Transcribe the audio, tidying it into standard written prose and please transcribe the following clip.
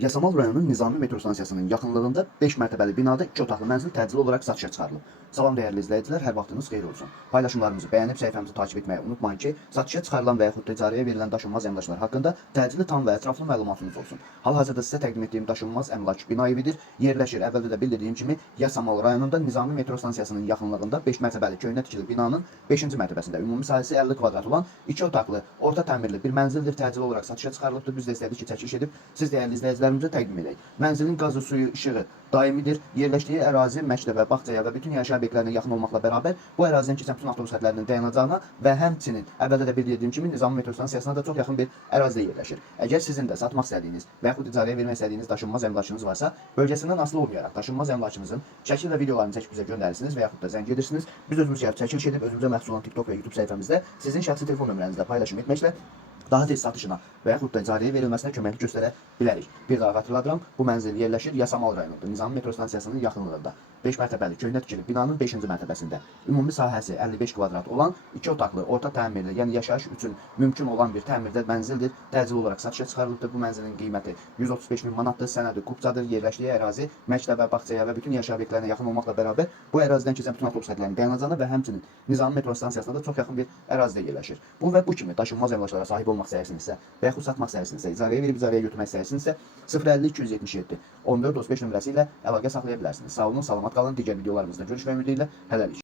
Yasamal rayonunun Nizami metro stansiyasının yaxınlığında 5 mərtəbəli binada 2 otaqlı mənzil təcili olaraq satışa çıxarılıb. Salam dəyərli izləyicilər, hər vaxtınız xeyir olsun. Paylaşımlarımızı bəyənib səhifəmizi takip etməyi unutmayın ki, satışa çıxarılan və yaxud da icarəyə verilən daşınmaz əmlaklar haqqında təcili tam və ətraflı məlumatınız olsun. Hal-hazırda sizə təqdim etdiyim daşınmaz əmlak bina evidir. Yerləşir, əvvəldə də bildirdiyim kimi, Yasamal rayonunda Nizami metro stansiyasının yaxınlığında 5 mərtəbəli köhnə tikili binanın 5-ci mərtəbəsində ümumi sahəsi 50 kvadrat olan 2 otaqlı, orta təmirli bir mənzildir. Təcili olaraq satışa çıxarılıbdır. Biz də istədik ki, çəkiliş edib siz dəyərli izləyicilərimizə təqdim edək. Mənzilin qazı, suyu, işığı daimidir. Yerləşdiyi ərazi məktəbə, bağçaya və bütün yaşayış obyektlərinə yaxın olmaqla bərabər bu ərazidən keçən bütün avtobus xətlərinin dayanacağına və həmçinin əvvəldə də bildirdiyim kimi Nizami metro stansiyasına da çox yaxın bir ərazidə yerləşir. Əgər sizin də satmaq istədiyiniz və yaxud icarəyə vermək istədiyiniz daşınmaz əmlakınız varsa, bölgəsindən asılı olmayaraq daşınmaz əmlakınızın şəkil və videolarını çəkib bizə göndərirsiniz və yaxud da zəng edirsiniz. Biz özümüz gəlib çəkiliş edib özümüzə məxsus olan TikTok və YouTube səhifəmizdə sizin şəxsi telefon nömrənizlə paylaşım etməklə daha tez satışına və yaxud da icarəyə verilməsinə köməklik göstərə bilərik. Bir daha xatırladıram, bu mənzil yerləşir Yasamal rayonunda, Nizami metro stansiyasının yaxınlığında. 5 mərtəbəli köhnə tikili binanın 5-ci mərtəbəsində. Ümumi sahəsi 55 kvadrat olan 2 otaqlı, orta təmirli, yəni yaşayış üçün mümkün olan bir təmirdə mənzildir. Təcili olaraq satışa çıxarılıbdır. Bu mənzilin qiyməti 135 min manatdır, sənədi kupçadır. Yerləşdiyi ərazi məktəbə, bağçaya və bütün yaşayış obyektlərinə yaxın olmaqla bərabər bu ərazidən keçən bütün avtobus xətlərinin dayanacağına və həmçinin Nizami metro stansiyasına da çox yaxın bir ərazidə yerləşir. Bu və bu kimi daşınmaz əmlaklara sahib olmaq istəyirsinizsə və yaxud satmaq istəyirsinizsə, icarəyə verib icarəyə götürmək istəyirsinizsə 050 277 14 35 nömrəsi ilə əlaqə saxlaya bilərsiniz. Sağ olun, salamat qalın. Digər videolarımızda görüşmək ümidi ilə hələlik.